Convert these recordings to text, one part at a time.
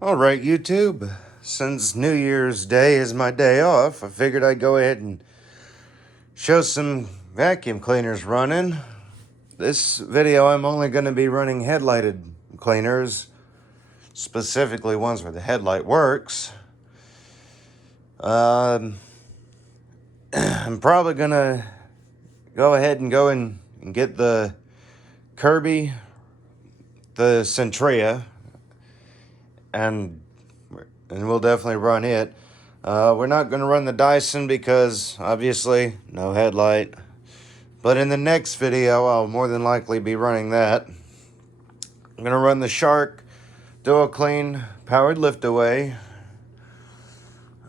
Alright, YouTube, since New Year's Day is my day off, I figured I'd go ahead and show some vacuum cleaners running. This video I'm only going to be running headlighted cleaners, specifically ones where the headlight works. I'm probably going to go ahead and get the Kirby, the Sentria, and we'll definitely run it. We're not going to run the Dyson because obviously no headlight, but in the next video I'll more than likely be running that. I'm going to run the Shark Dual Clean powered lift away,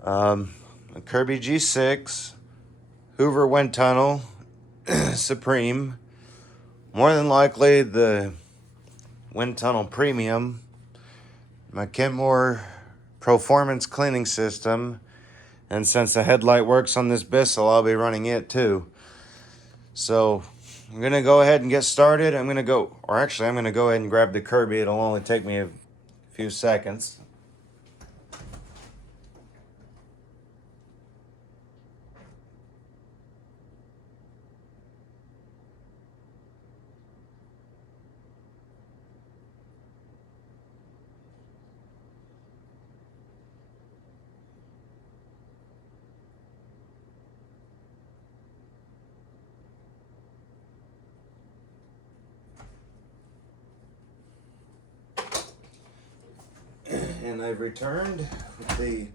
a Kirby Gsix, Hoover Windtunnel Supreme, more than likely the Windtunnel Premium, my Kenmore Proformance cleaning system, and since the headlight works on this Bissell, I'll be running it too. So I'm gonna go ahead and get started. I'm gonna go ahead and grab the Kirby. It'll only take me a few seconds. And I've returned with the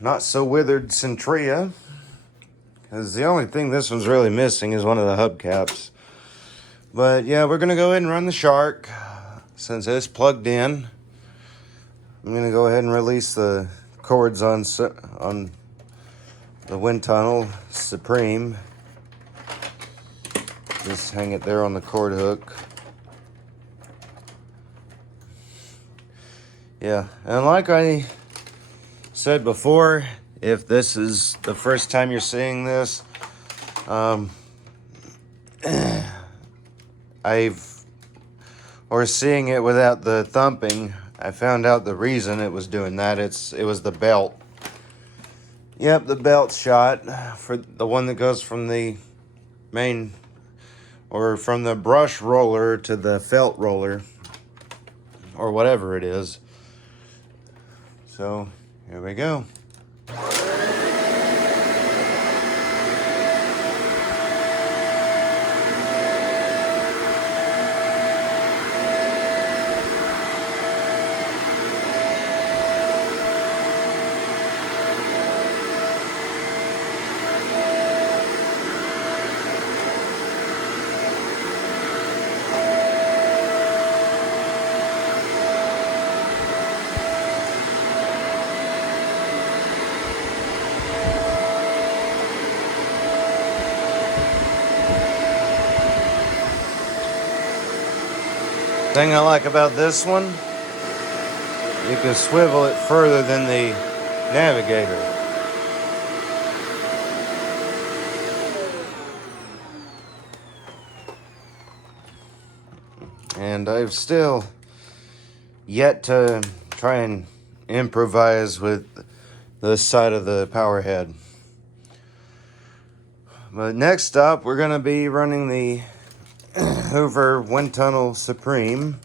not so withered Sentria, because the only thing this one's really missing is one of the hubcaps. But yeah, we're gonna go ahead and run the Shark since it's plugged in. I'm gonna go ahead and release the cords on the Windtunnel Supreme. Just hang it there on the cord hook. Yeah, and like I said before, if this is the first time you're seeing this, seeing it without the thumping, I found out the reason it was doing that. It was the belt. Yep, the belt shot for the one that goes from the main, or from the brush roller to the felt roller, or whatever it is. So here we go. Thing I like about this one, you can swivel it further than the Navigator. And I've still yet to try and improvise with this side of the power head. But next up, we're going to be running the Hoover Windtunnel Supreme.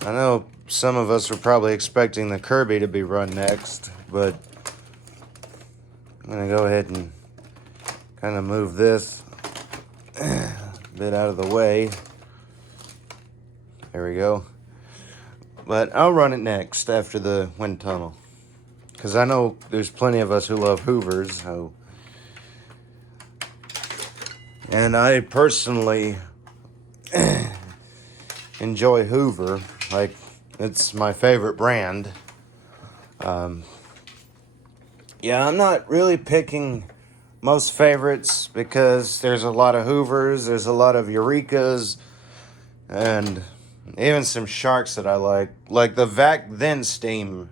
I know some of us were probably expecting the Kirby to be run next, but I'm going to go ahead and kind of move this a bit out of the way. There we go. But I'll run it next after the Windtunnel, because I know there's plenty of us who love Hoovers. So. And I personally enjoy Hoover. Like, it's my favorite brand. Yeah, I'm not really picking most favorites because there's a lot of Hoovers, there's a lot of Eurekas, and even some Sharks that I like the Vac Then Steam.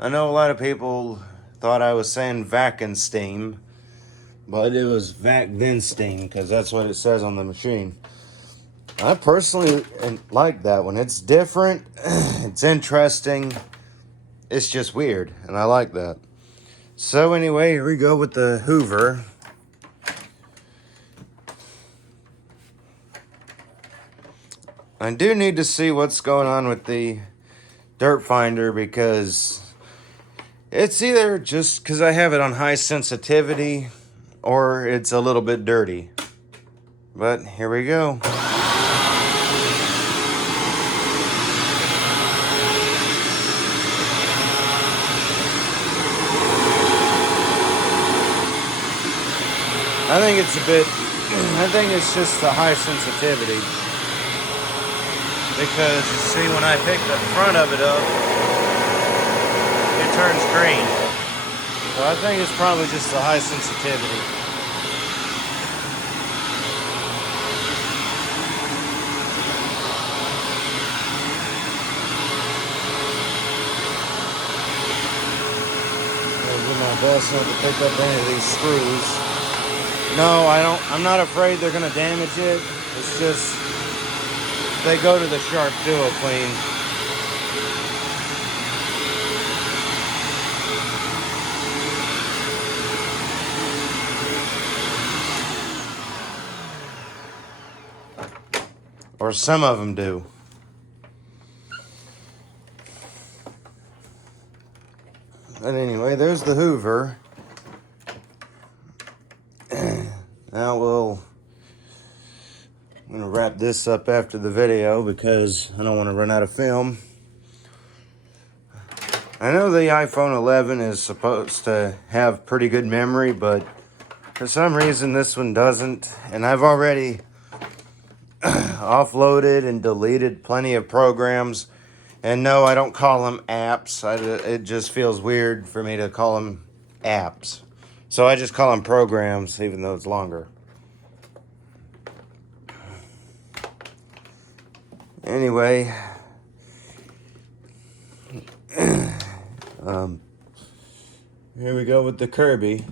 I know a lot of people thought I was saying Vac and Steam, but it was Vac Then Steam because that's what it says on the machine. I personally like that one. It's different. It's interesting. It's just weird, and I like that. So anyway, here we go with the Hoover. I do need to see what's going on with the dirt finder, because it's either just because I have it on high sensitivity or it's a little bit dirty. But here we go. I think it's just the high sensitivity. Because, see, when I pick the front of it up, it turns green. So I think it's probably just the high sensitivity. I'll do my best not to pick up any of these screws. No, I'm not afraid they're going to damage it. It's just, they go to the sharp duo clean. Or some of them do. But anyway, there's the Hoover. Now I'm going to wrap this up after the video because I don't want to run out of film. I know the iPhone 11 is supposed to have pretty good memory, but for some reason this one doesn't. And I've already offloaded and deleted plenty of programs. And no, I don't call them apps. It just feels weird for me to call them apps. So I just call them programs, even though it's longer. Anyway, here we go with the Kirby.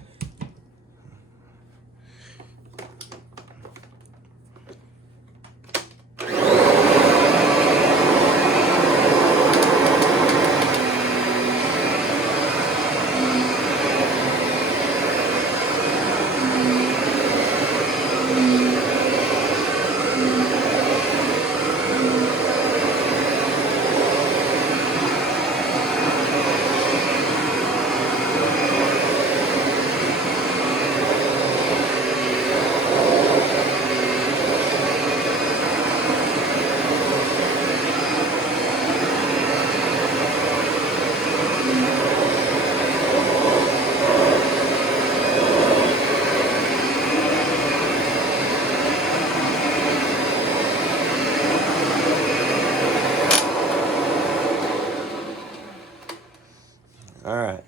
Alright,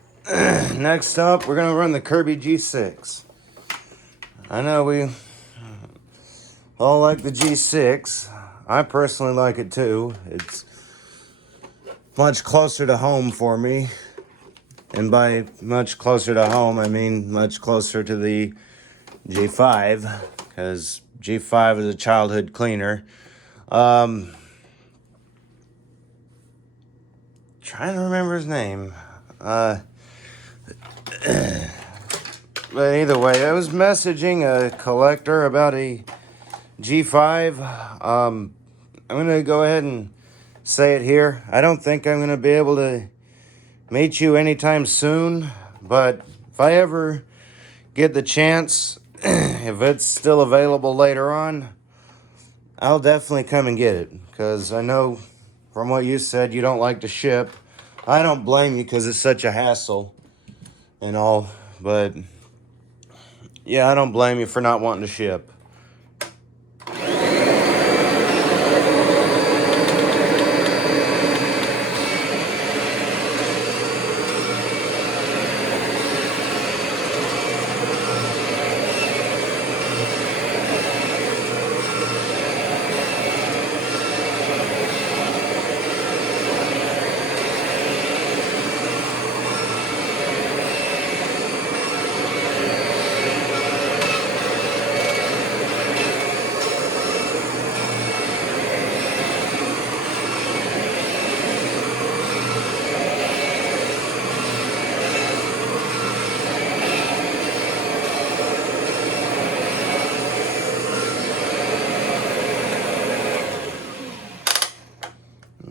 next up we're going to run the Kirby Gsix. I know we all like the G6. I personally like it too. It's much closer to home for me. And by much closer to home, I mean much closer to the G5. Because G5 is a childhood cleaner. Trying to remember his name. But either way, I was messaging a collector about a G5. I'm going to go ahead and say it here. I don't think I'm going to be able to meet you anytime soon, but if I ever get the chance, if it's still available later on, I'll definitely come and get it, because I know from what you said you don't like to ship. I don't blame you, because it's such a hassle and all, but yeah, I don't blame you for not wanting to ship.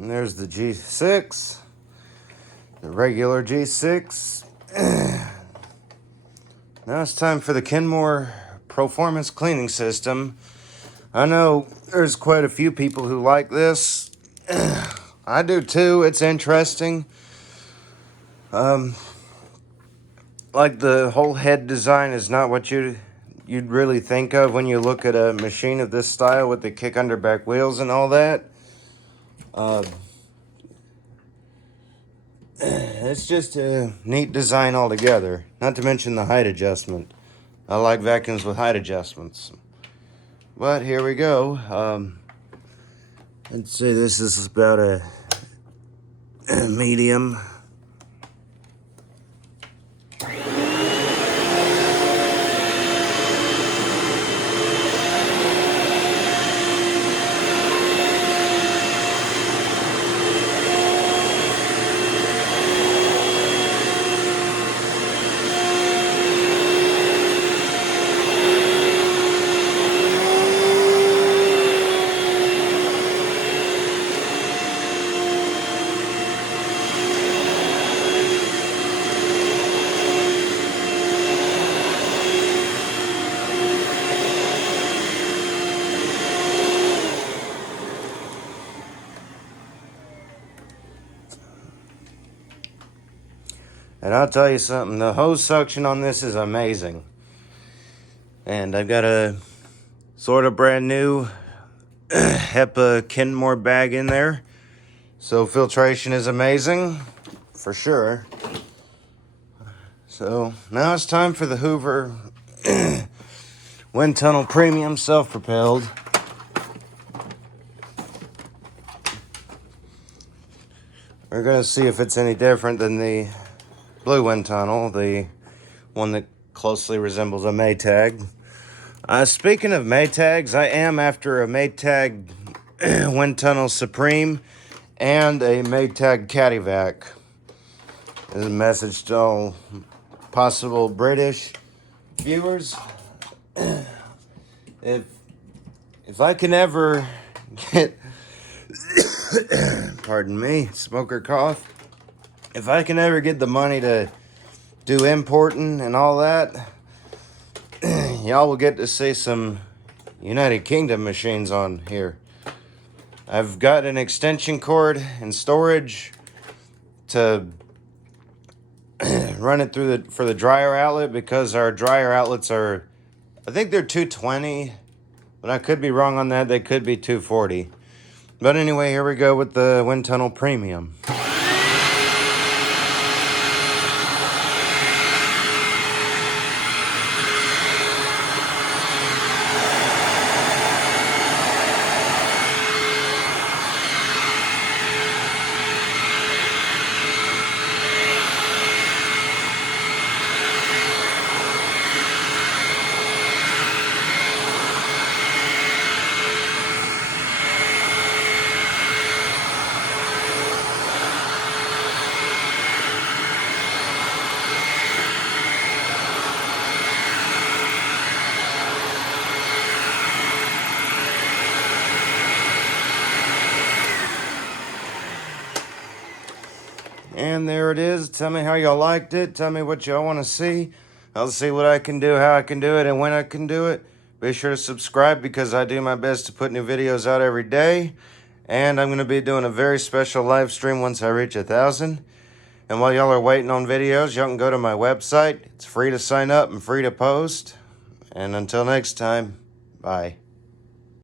And there's the G6, the regular G6. Now it's time for the Kenmore Proformance cleaning system. I know there's quite a few people who like this. I do too. It's interesting. Like the whole head design is not what you'd really think of when you look at a machine of this style with the kick under back wheels and all that. It's just a neat design altogether. Not to mention the height adjustment. I like vacuums with height adjustments. But here we go. Let's say this is about a medium. And I'll tell you something, the hose suction on this is amazing. And I've got a sort of brand new HEPA Kenmore bag in there. So filtration is amazing, for sure. So now it's time for the Hoover Windtunnel Premium Self-propelled. We're going to see if it's any different than the blue wind tunnel, the one that closely resembles a Maytag. Speaking of Maytags, I am after a Maytag wind tunnel Supreme and a Maytag Caddyvac. This is a message to all possible British viewers. If I can ever get pardon me, smoker cough. If I can ever get the money to do importing and all that, y'all will get to see some United Kingdom machines on here. I've got an extension cord and storage to run it through for the dryer outlet, because our dryer outlets are, I think they're 220, but I could be wrong on that. They could be 240. But anyway, here we go with the Wind Tunnel Premium. And there it is. Tell me how y'all liked it. Tell me what y'all want to see. I'll see what I can do, how I can do it, and when I can do it. Be sure to subscribe, because I do my best to put new videos out every day. And I'm going to be doing a very special live stream once I reach 1,000. And while y'all are waiting on videos, y'all can go to my website. It's free to sign up and free to post. And until next time, bye.